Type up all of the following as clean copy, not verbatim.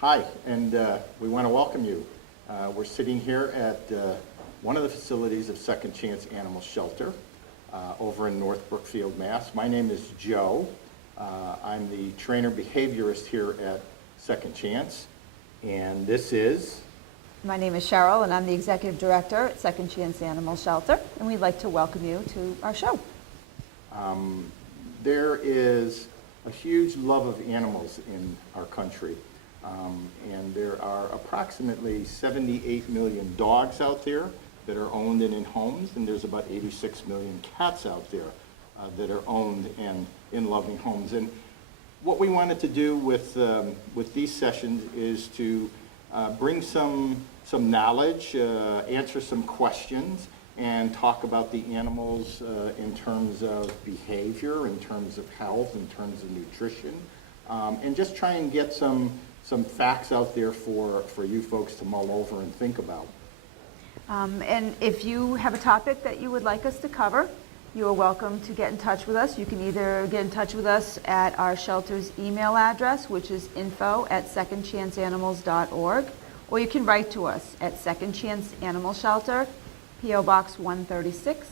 Hi, and we want to welcome you. We're sitting here at one of the facilities of Second Chance Animal Shelter over in North Brookfield, Mass. My name is Joe. I'm the trainer behaviorist here at Second Chance, and this is... My name is Sheryl, and I'm the Executive Director at Second Chance Animal Shelter, and we'd like to welcome you to our show. There is a huge love of animals in our country. And there are approximately 78 million dogs out there that are owned and in homes, and there's about 86 million cats out there that are owned and in loving homes. And what we wanted to do with these sessions is to bring some knowledge, answer some questions, and talk about the animals in terms of behavior, in terms of health, in terms of nutrition, and just try and get some facts out there for you folks to mull over and think about. And if you have a topic that you would like us to cover, you are welcome to get in touch with us. You can either get in touch with us at our shelter's email address, which is info@secondchanceanimals.org, or you can write to us at Second Chance Animal Shelter, P.O. Box 136,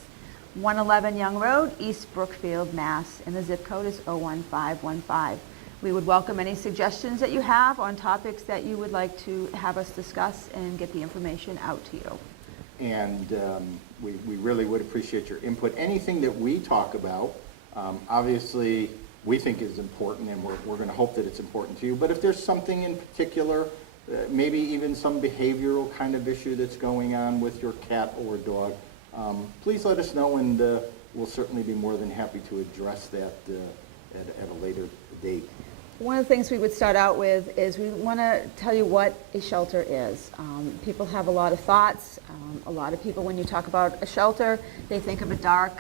111 Young Road, East Brookfield, Mass. And the zip code is 01515. We would welcome any suggestions that you have on topics that you would like to have us discuss and get the information out to you. And we really would appreciate your input. Anything that we talk about, obviously, we think is important, and we're going to hope that it's important to you. But if there's something in particular, maybe even some behavioral kind of issue that's going on with your cat or dog, please let us know, and we'll certainly be more than happy to address that at a later date. One of the things we would start out with is we want to tell you what a shelter is. People have a lot of thoughts. A lot of people, when you talk about a shelter, they think of a dark,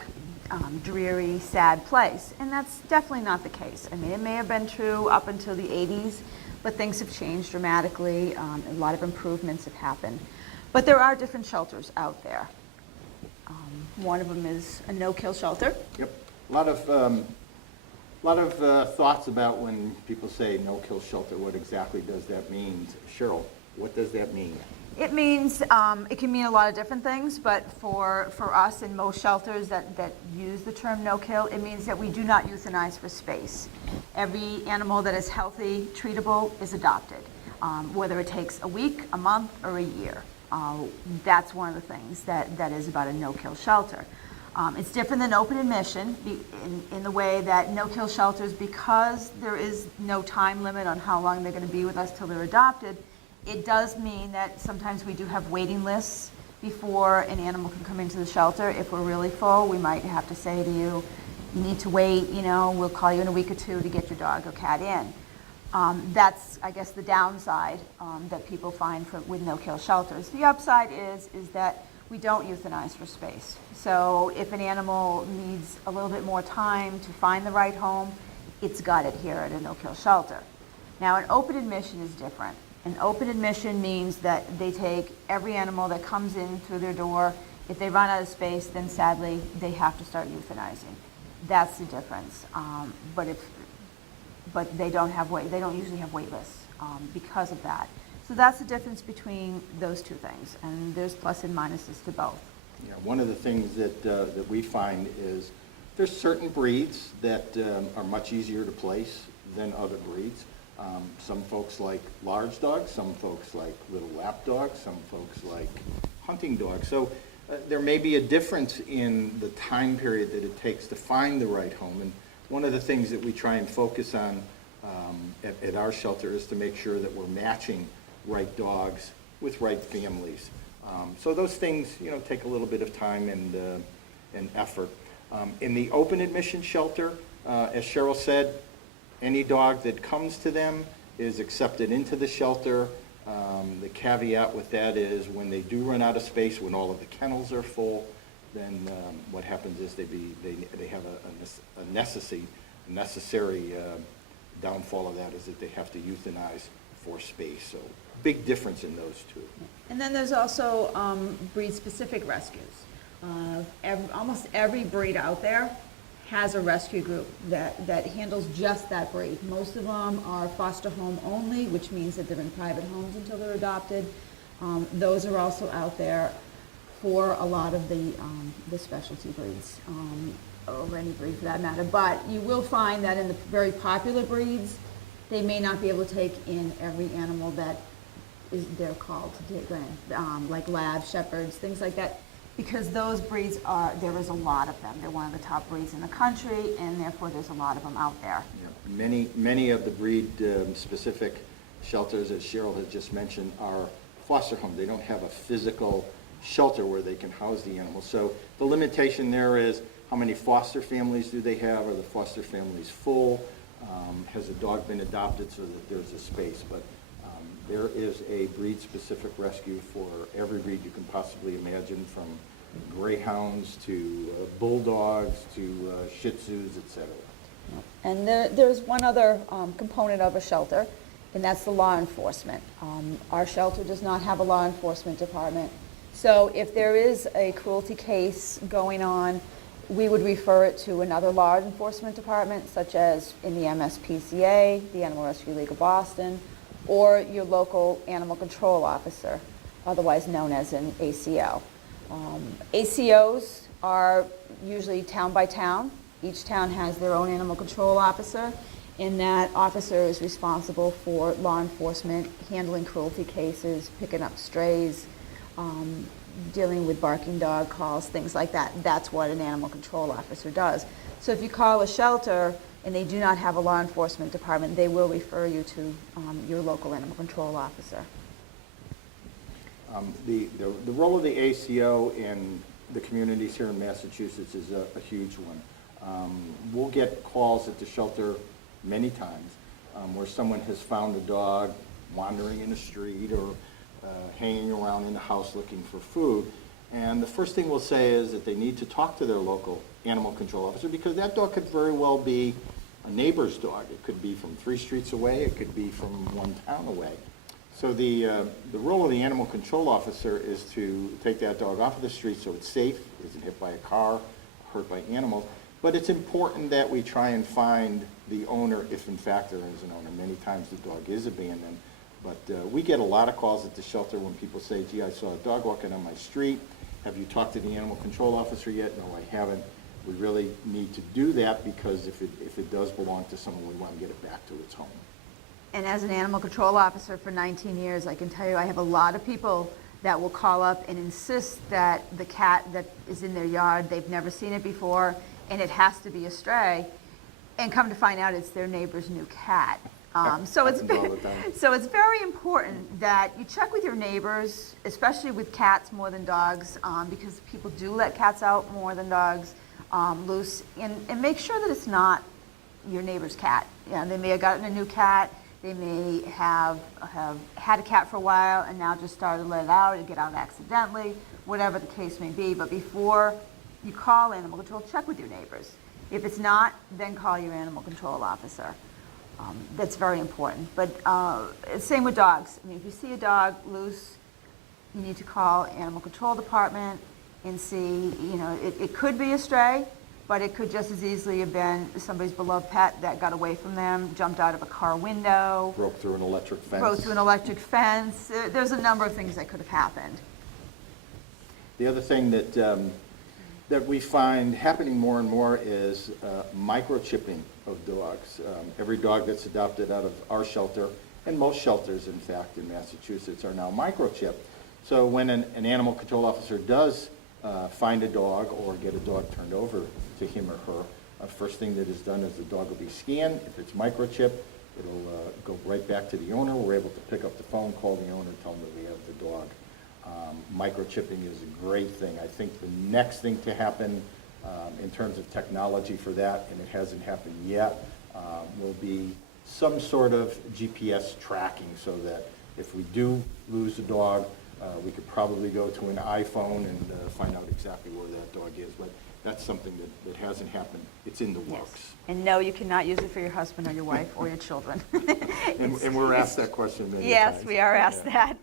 dreary, sad place. And that's definitely not the case. I mean, it may have been true up until the 80s, but things have changed dramatically. A lot of improvements have happened. But there are different shelters out there. One of them is a no-kill shelter. Yep. A lot of thoughts about when people say no-kill shelter. What exactly does that mean? Sheryl, what does that mean? It means, it can mean a lot of different things, but for us in most shelters that use the term no-kill, it means that we do not euthanize for space. Every animal that is healthy, treatable, is adopted, whether it takes a week, a month, or a year. That's one of the things that is about a no-kill shelter. It's different than open admission in the way that no-kill shelters, because there is no time limit on how long they're going to be with us till they're adopted, it does mean that sometimes we do have waiting lists before an animal can come into the shelter. If we're really full, we might have to say to you, you need to wait, we'll call you in a week or two to get your dog or cat in. That's, I guess, the downside that people find with no-kill shelters. The upside is that we don't euthanize for space. So if an animal needs a little bit more time to find the right home, it's got it here at a no-kill shelter. Now, an open admission is different. An open admission means that they take every animal that comes in through their door. If they run out of space, then sadly, they have to start euthanizing. That's the difference. But they don't usually have wait lists because of that. So that's the difference between those two things, and there's plus and minuses to both. Yeah, one of the things that we find is there's certain breeds that are much easier to place than other breeds. Some folks like large dogs, some folks like little lap dogs, some folks like hunting dogs. So there may be a difference in the time period that it takes to find the right home. And one of the things that we try and focus on at our shelter is to make sure that we're matching right dogs with right families. So those things, take a little bit of time and effort. In the open admission shelter, as Sheryl said, any dog that comes to them is accepted into the shelter. The caveat with that is when they do run out of space, when all of the kennels are full, then what happens is they have a necessary downfall of that is that they have to euthanize for space. So big difference in those two. And then there's also breed-specific rescues. Almost every breed out there has a rescue group that handles just that breed. Most of them are foster home only, which means that they're in private homes until they're adopted. Those are also out there for a lot of the specialty breeds, or any breed for that matter. But you will find that in the very popular breeds, they may not be able to take in every animal that they're called to take in, like labs, shepherds, things like that. Because those breeds there is a lot of them. They're one of the top breeds in the country, and therefore there's a lot of them out there. Yeah. Many of the breed specific shelters, as Sheryl has just mentioned, are foster homes. They don't have a physical shelter where they can house the animals. So the limitation there is how many foster families do they have? Are the foster families full? Has a dog been adopted so that there's a space? But there is a breed-specific rescue for every breed you can possibly imagine, from greyhounds to bulldogs to shih tzus, etc. And there's one other component of a shelter, and that's the law enforcement. Our shelter does not have a law enforcement department. So if there is a cruelty case going on, we would refer it to another law enforcement department, such as in the MSPCA, the Animal Rescue League of Boston, or your local animal control officer, otherwise known as an ACO. ACOs are usually town by town. Each town has their own animal control officer, and that officer is responsible for law enforcement, handling cruelty cases, picking up strays, dealing with barking dog calls, things like that. That's what an animal control officer does. So if you call a shelter and they do not have a law enforcement department, they will refer you to your local animal control officer. The role of the ACO in the communities here in Massachusetts is a huge one. We'll get calls at the shelter many times where someone has found a dog wandering in the street or hanging around in the house looking for food. And the first thing we'll say is that they need to talk to their local animal control officer, because that dog could very well be a neighbor's dog. It could be from 3 streets away. It could be from one town away. So the role of the animal control officer is to take that dog off of the street so it's safe, isn't hit by a car, hurt by animals. But it's important that we try and find the owner, if in fact there is an owner. Many times the dog is abandoned. But we get a lot of calls at the shelter when people say, gee, I saw a dog walking on my street. Have you talked to the animal control officer yet? No, I haven't. We really need to do that, because if it does belong to someone, we want to get it back to its home. And as an animal control officer for 19 years, I can tell you I have a lot of people that will call up and insist that the cat that is in their yard, they've never seen it before, and it has to be a stray, and come to find out it's their neighbor's new cat. So it's very important that you check with your neighbors, especially with cats more than dogs, because people do let cats out more than dogs loose, and make sure that it's not your neighbor's cat. Yeah, they may have gotten a new cat. They may have had a cat for a while and now just started to let it out and get out accidentally, whatever the case may be. But before you call animal control, check with your neighbors. If it's not, then call your animal control officer. That's very important. But same with dogs. I mean, if you see a dog loose, you need to call animal control department and see, it could be a stray, but it could just as easily have been somebody's beloved pet that got away from them, jumped out of a car window. Broke through an electric fence. There's a number of things that could have happened. The other thing that we find happening more and more is microchipping of dogs. Every dog that's adopted out of our shelter, and most shelters, in fact, in Massachusetts, are now microchipped. So when an animal control officer does find a dog or get a dog turned over to him or her, first thing that is done is the dog will be scanned. If it's microchipped, it'll go right back to the owner. We're able to pick up the phone, call the owner, tell them that we have the dog. Microchipping is a great thing. I think the next thing to happen in terms of technology for that, and it hasn't happened yet, will be some sort of GPS tracking, so that if we do lose a dog, we could probably go to an iPhone and find out exactly where that dog is. But that's something that hasn't happened. It's in the works. Yes. And no, you cannot use it for your husband or your wife or your children. And we're asked that question many times. Yes, we are asked that.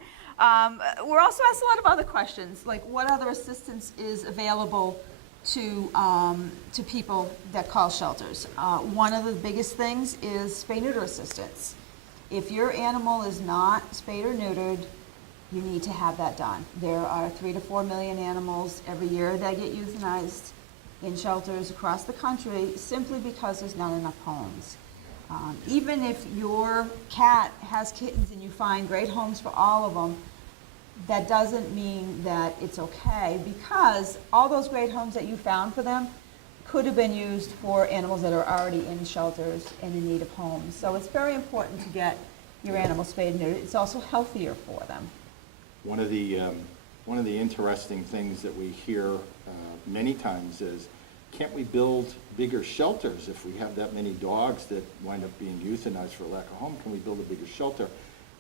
We're also asked a lot of other questions, like what other assistance is available to people that call shelters. One of the biggest things is spay-neuter assistance. If your animal is not spayed or neutered, you need to have that done. There are 3 to 4 million animals every year that get euthanized in shelters across the country simply because there's not enough homes. Even if your cat has kittens and you find great homes for all of them, that doesn't mean that it's okay, because all those great homes that you found for them could have been used for animals that are already in shelters and in need of homes. So it's very important to get your animals spayed and neutered. It's also healthier for them. One of the interesting things that we hear many times is, can't we build bigger shelters if we have that many dogs that wind up being euthanized for lack of home? Can we build a bigger shelter?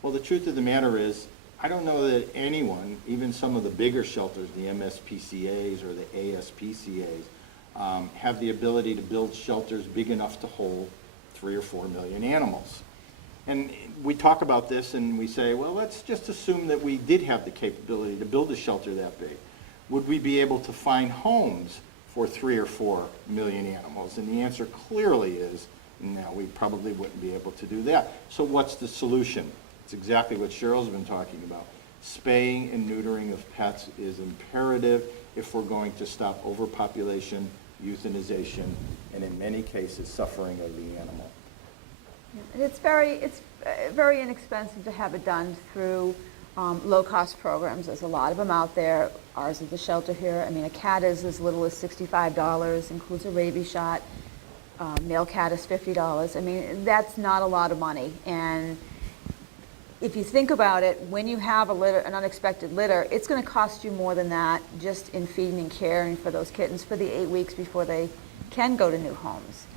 Well, the truth of the matter is, I don't know that anyone, even some of the bigger shelters, the MSPCAs or the ASPCAs, have the ability to build shelters big enough to hold 3 or 4 million animals. And we talk about this and we say, well, let's just assume that we did have the capability to build a shelter that big. Would we be able to find homes for 3 or 4 million animals? And the answer clearly is, no, we probably wouldn't be able to do that. So what's the solution? It's exactly what Sheryl's been talking about. Spaying and neutering of pets is imperative if we're going to stop overpopulation, euthanization, and in many cases, suffering of the animal. And it's very inexpensive to have it done through low-cost programs. There's a lot of them out there. Ours is the shelter here. I mean, a cat is as little as $65, includes a rabies shot. Male cat is $50. I mean, that's not a lot of money. And if you think about it, when you have an unexpected litter, it's going to cost you more than that just in feeding and caring for those kittens for the 8 weeks before they can go to new homes.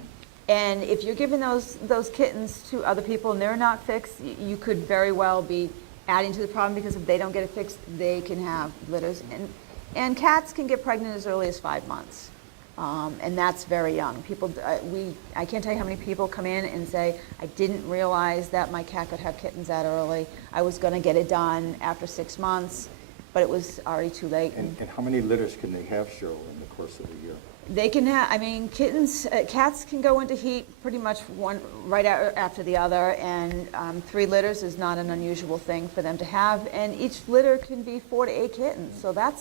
And if you're giving those kittens to other people and they're not fixed, you could very well be adding to the problem, because if they don't get it fixed, they can have litters. And cats can get pregnant as early as 5 months. And that's very young. I can't tell you how many people come in and say, I didn't realize that my cat could have kittens that early. I was going to get it done after 6 months, but it was already too late. And how many litters can they have, Sheryl, in the course of a year? They can have, I mean, cats can go into heat pretty much one right after the other, and 3 litters is not an unusual thing for them to have, and each litter can be 4 to 8 kittens. So that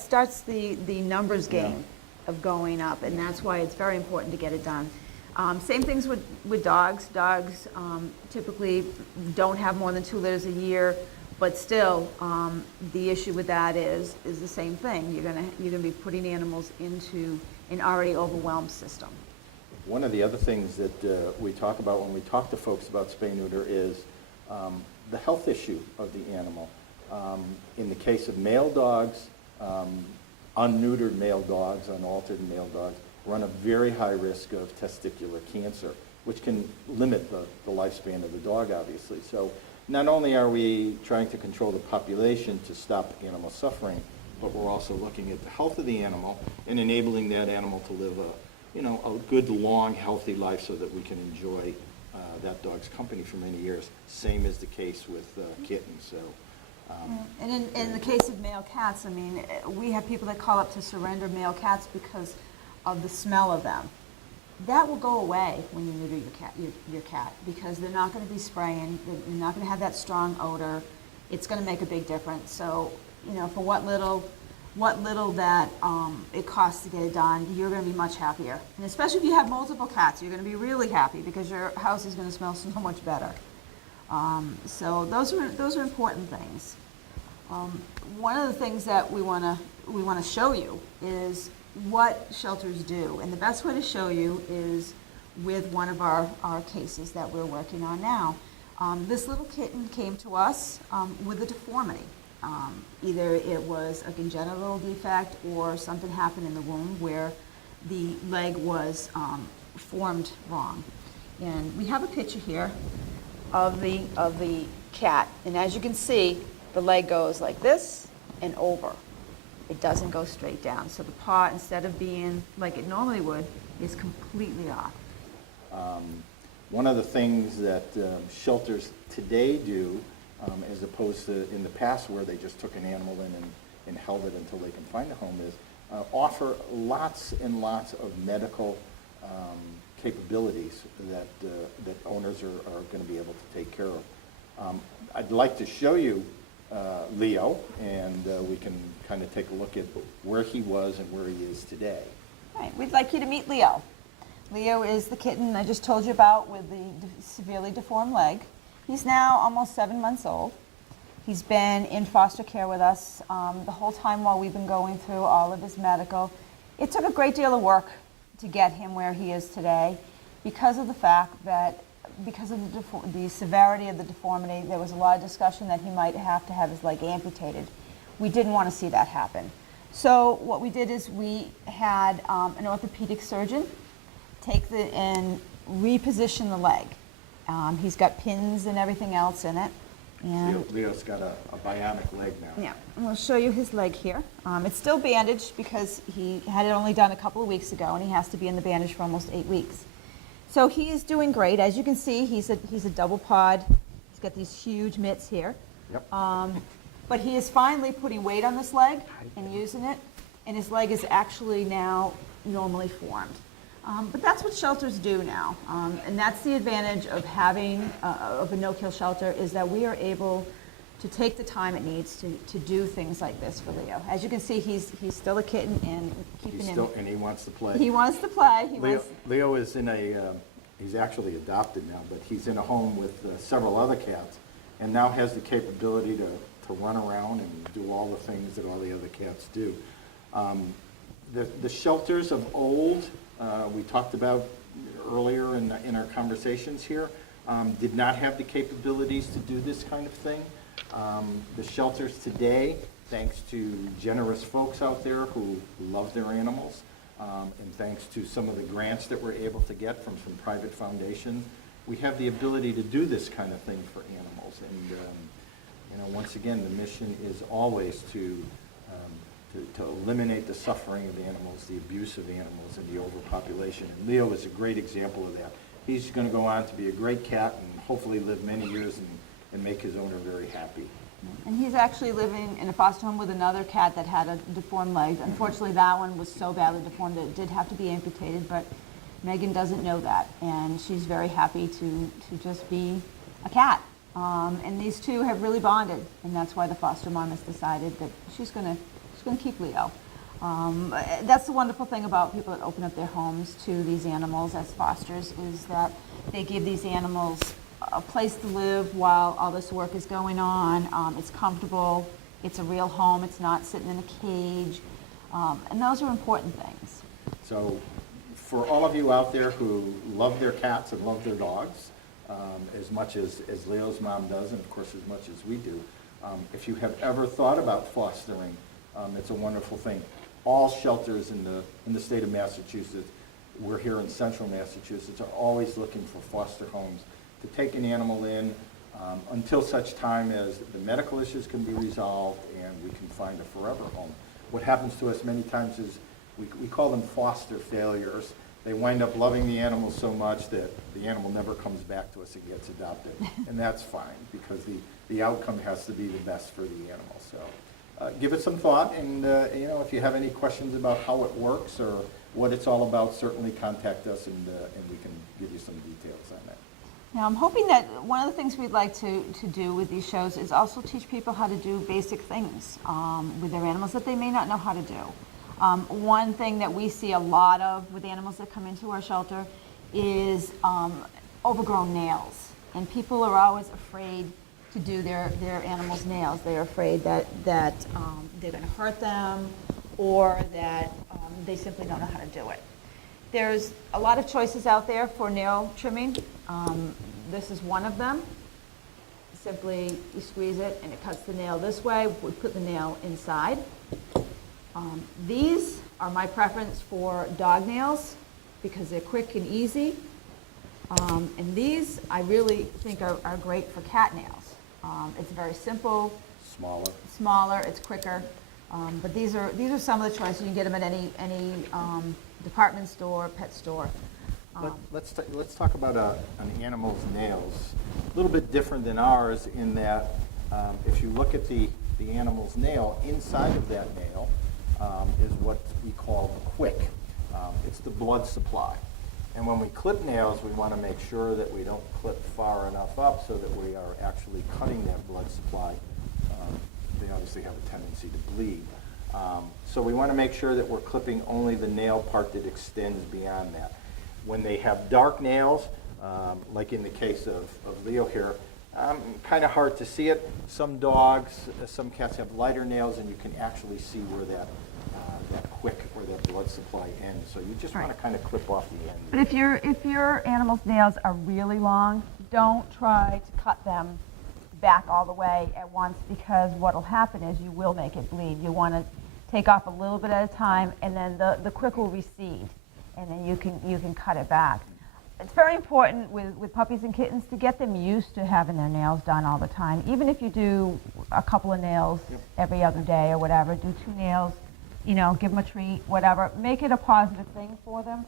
starts the numbers game of going up, and that's why it's very important to get it done. Same things with dogs. Dogs typically don't have more than 2 litters a year, but still, the issue with that is the same thing. You're gonna be putting animals into an already overwhelmed system. One of the other things that we talk about when we talk to folks about spay-neuter is the health issue of the animal. In the case of male dogs, unneutered male dogs, unaltered male dogs, run a very high risk of testicular cancer, which can limit the lifespan of the dog, obviously. So not only are we trying to control the population to stop animal suffering, but we're also looking at the health of the animal and enabling that animal to live a good, long, healthy life so that we can enjoy that dog's company for many years. Same is the case with kittens. So. And in the case of male cats, I mean, we have people that call up to surrender male cats because of the smell of them. That will go away when you neuter your cat, because they're not going to be spraying, you're not going to have that strong odor. It's going to make a big difference. So, for what little that it costs to get it done, you're going to be much happier. And especially if you have multiple cats, you're going to be really happy because your house is going to smell so much better. So those are important things. One of the things that we want to show you is what shelters do, and the best way to show you is with one of our cases that we're working on now. This little kitten came to us with a deformity. Either it was a congenital defect or something happened in the womb where the leg was formed wrong. And we have a picture here of the cat, and as you can see, the leg goes like this and over. It doesn't go straight down. So the paw, instead of being like it normally would, is completely off. One of the things that shelters today do, as opposed to in the past where they just took an animal in and held it until they can find a home, is offer lots and lots of medical capabilities that owners are going to be able to take care of. I'd like to show you Leo, and we can kind of take a look at where he was and where he is today. All right, we'd like you to meet Leo. Leo is the kitten I just told you about with the severely deformed leg. He's now almost 7 months old. He's been in foster care with us the whole time while we've been going through all of his medical. It took a great deal of work to get him where he is today because of the fact that, because of the severity of the deformity, there was a lot of discussion that he might have to have his leg amputated. We didn't want to see that happen. So what we did is we had an orthopedic surgeon take and reposition the leg. He's got pins and everything else in it. And Leo's got a bionic leg now. yeah, and we'll show you his leg here. It's still bandaged because he had it only done a couple of weeks ago, and he has to be in the bandage for almost 8 weeks. So he is doing great. As you can see, he's a double pod. He's got these huge mitts here. Yep. But he is finally putting weight on this leg and using it, and his leg is actually now normally formed. But that's what shelters do now, and that's the advantage of having of a no-kill shelter, is that we are able to take the time it needs to do things like this for Leo. As you can see, he's still a kitten and keeping him. And he wants to play. He wants to play. Leo is in he's actually adopted now, but he's in a home with several other cats, and now has the capability to run around and do all the things that all the other cats do. The shelters of old, we talked about earlier in our conversations here, did not have the capabilities to do this kind of thing. The shelters today, thanks to generous folks out there who love their animals, and thanks to some of the grants that we're able to get from some private foundations, we have the ability to do this kind of thing for animals. And once again, the mission is always to eliminate the suffering of animals, the abuse of animals, and the overpopulation. And Leo is a great example of that. He's going to go on to be a great cat and hopefully live many years and make his owner very happy. And he's actually living in a foster home with another cat that had a deformed leg. Unfortunately, that one was so badly deformed that it did have to be amputated, but Megan doesn't know that, and she's very happy to just be a cat. And these two have really bonded, and that's why the foster mom has decided that she's going to keep Leo. That's the wonderful thing about people that open up their homes to these animals as fosters, is that they give these animals a place to live while all this work is going on. It's comfortable, it's a real home, it's not sitting in a cage, and those are important things. So for all of you out there who love their cats and love their dogs, as much as Leo's mom does, and of course as much as we do, if you have ever thought about fostering, it's a wonderful thing. All shelters in the state of Massachusetts, we're here in central Massachusetts, are always looking for foster homes to take an animal in until such time as the medical issues can be resolved and we can find a forever home. What happens to us many times is we call them foster failures. They wind up loving the animal so much that the animal never comes back to us and gets adopted. And that's fine, because the outcome has to be the best for the animal. So give it some thought, and if you have any questions about how it works or what it's all about, certainly contact us, and we can give you some details on that. Now, I'm hoping that one of the things we'd like to do with these shows is also teach people how to do basic things with their animals that they may not know how to do. One thing that we see a lot of with animals that come into our shelter is overgrown nails. And people are always afraid to do their animals' nails. They're afraid that they're going to hurt them, or that they simply don't know how to do it. There's a lot of choices out there for nail trimming. This is one of them. Simply, you squeeze it and it cuts the nail this way. We put the nail inside. These are my preference for dog nails because they're quick and easy. And these I really think are great for cat nails. It's very simple. Smaller, it's quicker. But these are some of the choices. You can get them at any department store, pet store. Let's talk about an animal's nails. A little bit different than ours in that if you look at the animal's nail, inside of that nail is what we call the quick. It's the blood supply. And when we clip nails, we want to make sure that we don't clip far enough up so that we are actually cutting that blood supply. They obviously have a tendency to bleed. So we want to make sure that we're clipping only the nail part that extends beyond that. When they have dark nails, like in the case of Leo here, kind of hard to see it. Some dogs, some cats have lighter nails, and you can actually see where that quick or that blood supply ends. So you just want to kind of clip off the end. But if your animal's nails are really long, don't try to cut them back all the way at once, because what will happen is you will make it bleed. You want to take off a little bit at a time, and then the quick will recede, and then you can cut it back. It's very important with puppies and kittens to get them used to having their nails done all the time. Even if you do a couple of nails every other day or whatever, do 2 nails, give them a treat, whatever. Make it a positive thing for them,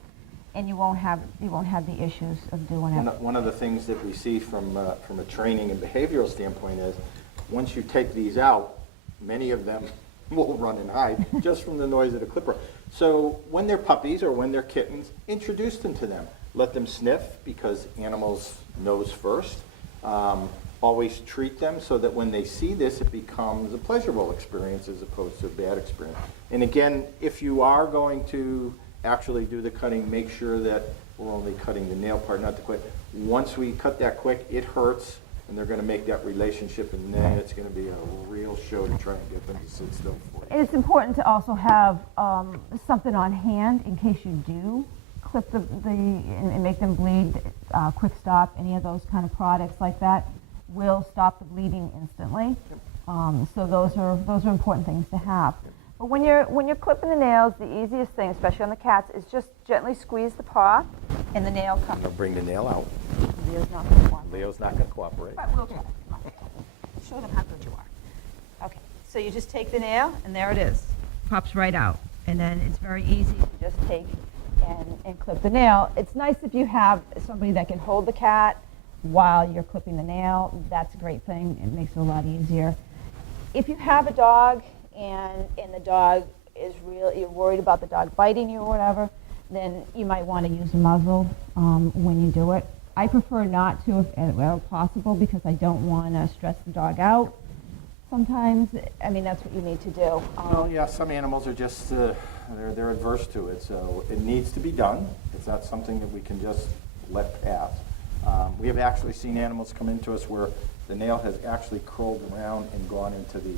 and you won't have the issues of doing it. One of the things that we see from a training and behavioral standpoint is once you take these out, many of them will run and hide just from the noise of the clipper. So when they're puppies or when they're kittens, introduce them to them. Let them sniff, because animals nose first. Always treat them so that when they see this, it becomes a pleasurable experience as opposed to a bad experience. And again, if you are going to actually do the cutting, make sure that we're only cutting the nail part, not the quick. Once we cut that quick, it hurts, and they're going to make that relationship, and then it's going to be a real show to try and get them to sit still for you. It's important to also have something on hand in case you do clip and make them bleed. Quick Stop, any of those kind of products like that will stop the bleeding instantly. So those are important things to have. But when you're clipping the nails, the easiest thing, especially on the cats, is just gently squeeze the paw, and the nail comes. I'll bring the nail out. Leo's not going to cooperate. Leo's not going to cooperate. But we'll do it. Come on. Show them how good you are. Okay, so you just take the nail, and there it is. Pops right out. And then it's very easy to just take and clip the nail. It's nice if you have somebody that can hold the cat while you're clipping the nail. That's a great thing. It makes it a lot easier. If you have a dog and the dog is you're worried about the dog biting you or whatever, then you might want to use a muzzle when you do it. I prefer not to if possible, because I don't want to stress the dog out. Sometimes, that's what you need to do. Well, yeah, some animals are just, they're adverse to it, so it needs to be done. It's not something that we can just let pass. We have actually seen animals come into us where the nail has actually curled around and gone into the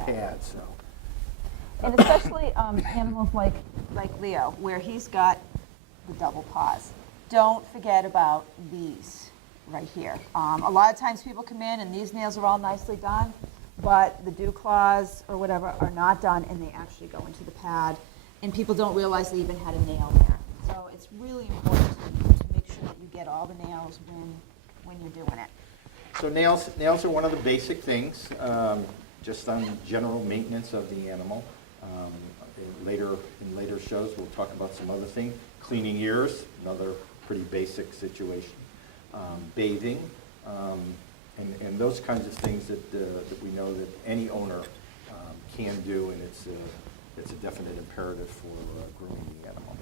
pad. So. And especially animals like Leo, where he's got the double paws. Don't forget about these right here. A lot of times people come in and these nails are all nicely done, but the dew claws or whatever are not done, and they actually go into the pad, and people don't realize they even had a nail there. So it's really important to make sure that you get all the nails when you're doing it. So nails are one of the basic things, just on general maintenance of the animal. In later shows, we'll talk about some other things. Cleaning ears, another pretty basic situation. Bathing, and those kinds of things that we know that any owner can do, and it's a definite imperative for grooming the animal.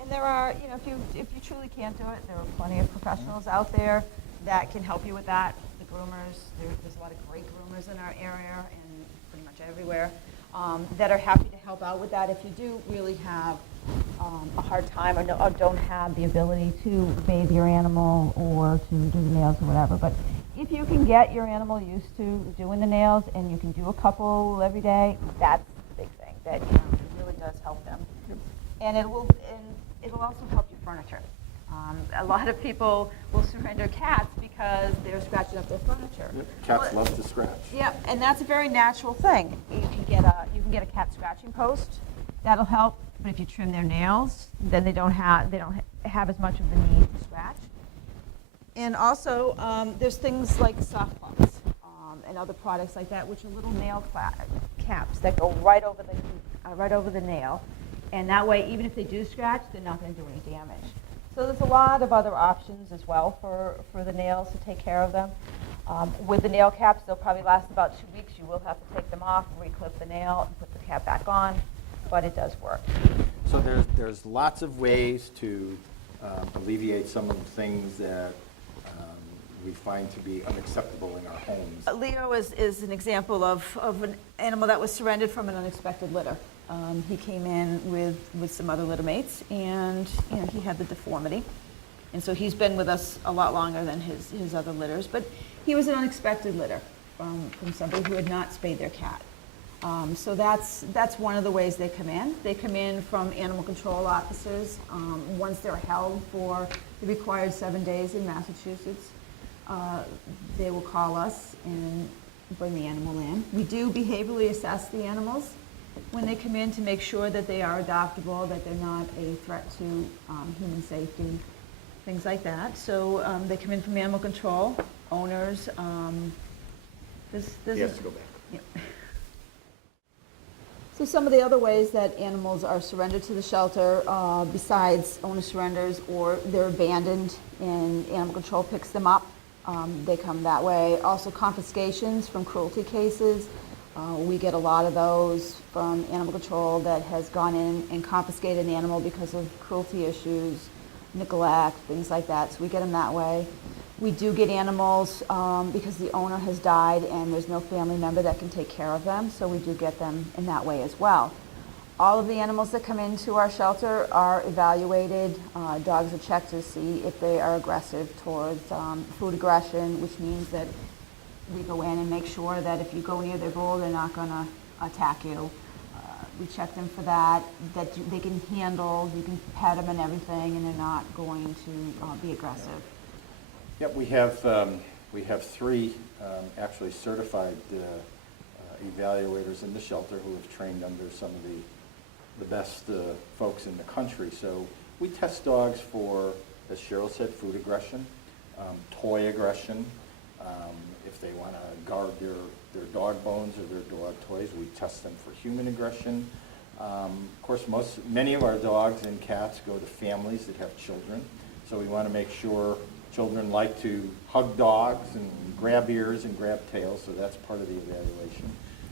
And there are, if you truly can't do it, there are plenty of professionals out there that can help you with that. The groomers, there's a lot of great groomers in our area and pretty much everywhere that are happy to help out with that. If you do really have a hard time or don't have the ability to bathe your animal or to do the nails or whatever, but if you can get your animal used to doing the nails and you can do a couple every day, that's the big thing. That it really does help them, and it'll also help your furniture. A lot of people will surrender cats because they're scratching up their furniture. Yep. Cats love to scratch. Yeah, and that's a very natural thing. You can get a cat scratching post. That'll help. But if you trim their nails, then they don't have as much of the need to scratch. And also, there's things like soft cloths and other products like that, which are little nail caps that go right over the nail, and that way, even if they do scratch, they're not going to do any damage. So there's a lot of other options as well for the nails to take care of them. With the nail caps, they'll probably last about 2 weeks. You will have to take them off, re-clip the nail, and put the cap back on. but it does work. So there's lots of ways to alleviate some of the things that we find to be unacceptable in our homes. Leo is an example of an animal that was surrendered from an unexpected litter. He came in with some other litter mates, and he had the deformity. And so he's been with us a lot longer than his other litters, but he was an unexpected litter from somebody who had not spayed their cat. So that's one of the ways they come in. They come in from animal control officers. Once they're held for the required 7 days in Massachusetts, they will call us and bring the animal in. We do behaviorally assess the animals when they come in to make sure that they are adoptable, that they're not a threat to human safety, things like that. So they come in from animal control, owners. He has to go back. Yeah. So some of the other ways that animals are surrendered to the shelter, besides owner surrenders or they're abandoned and animal control picks them up, they come that way. Also confiscations from cruelty cases. We get a lot of those from animal control that has gone in and confiscated an animal because of cruelty issues, neglect, things like that. So we get them that way. We do get animals because the owner has died and there's no family member that can take care of them, so we do get them in that way as well. All of the animals that come into our shelter are evaluated. Dogs are checked to see if they are aggressive towards food aggression, which means that we go in and make sure that if you go near their bowl, they're not going to attack you. We check them for that they can handle, you can pet them and everything, and they're not going to be aggressive. Yep, we have three actually certified evaluators in the shelter who have trained under some of the best folks in the country. So we test dogs for, as Sheryl said, food aggression, toy aggression. If they want to guard their dog bones or their dog toys, we test them for human aggression. Of course, many of our dogs and cats go to families that have children, so we want to make sure children like to hug dogs and grab ears and grab tails, so that's part of the evaluation.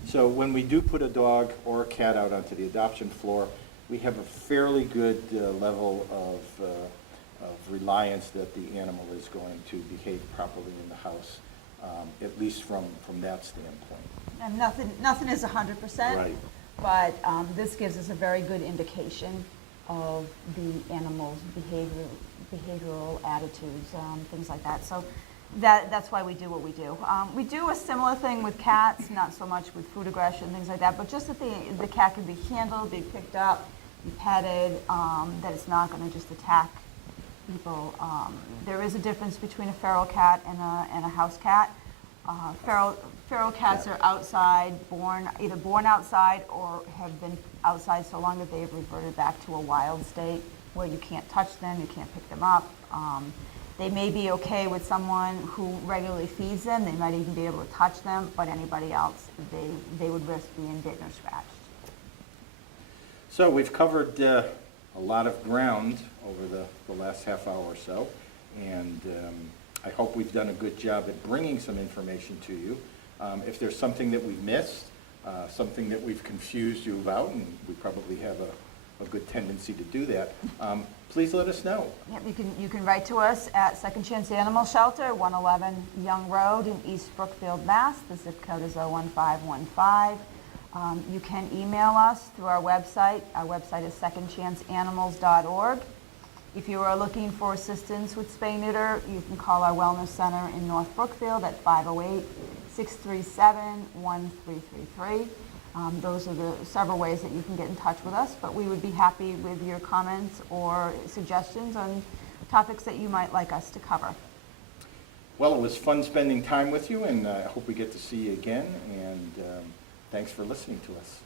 So when we do put a dog or a cat out onto the adoption floor, we have a fairly good level of reliance that the animal is going to behave properly in the house, at least from that standpoint. And nothing is 100%, Right. But this gives us a very good indication of the animal's behavioral attitudes, things like that. So that's why we do what we do. We do a similar thing with cats, not so much with food aggression, things like that, but just that the cat can be handled, be picked up, be petted, that it's not going to just attack people. There is a difference between a feral cat and a house cat. Feral cats are outside, either born outside or have been outside so long that they have reverted back to a wild state where you can't touch them, you can't pick them up. They may be okay with someone who regularly feeds them, they might even be able to touch them, but anybody else, they would risk being bitten or scratched. So we've covered a lot of ground over the last half hour or so, and I hope we've done a good job at bringing some information to you. If there's something that we've missed, something that we've confused you about, and we probably have a good tendency to do that, please let us know. Yep, you can write to us at Second Chance Animal Shelter, 111 Young Road in East Brookfield, Mass. The zip code is 01515. You can email us through our website. Our website is secondchanceanimals.org. If you are looking for assistance with spay-neuter, you can call our Wellness Center in North Brookfield at 508-637-1333. Those are the several ways that you can get in touch with us, but we would be happy with your comments or suggestions on topics that you might like us to cover. Well, it was fun spending time with you, and I hope we get to see you again, and thanks for listening to us.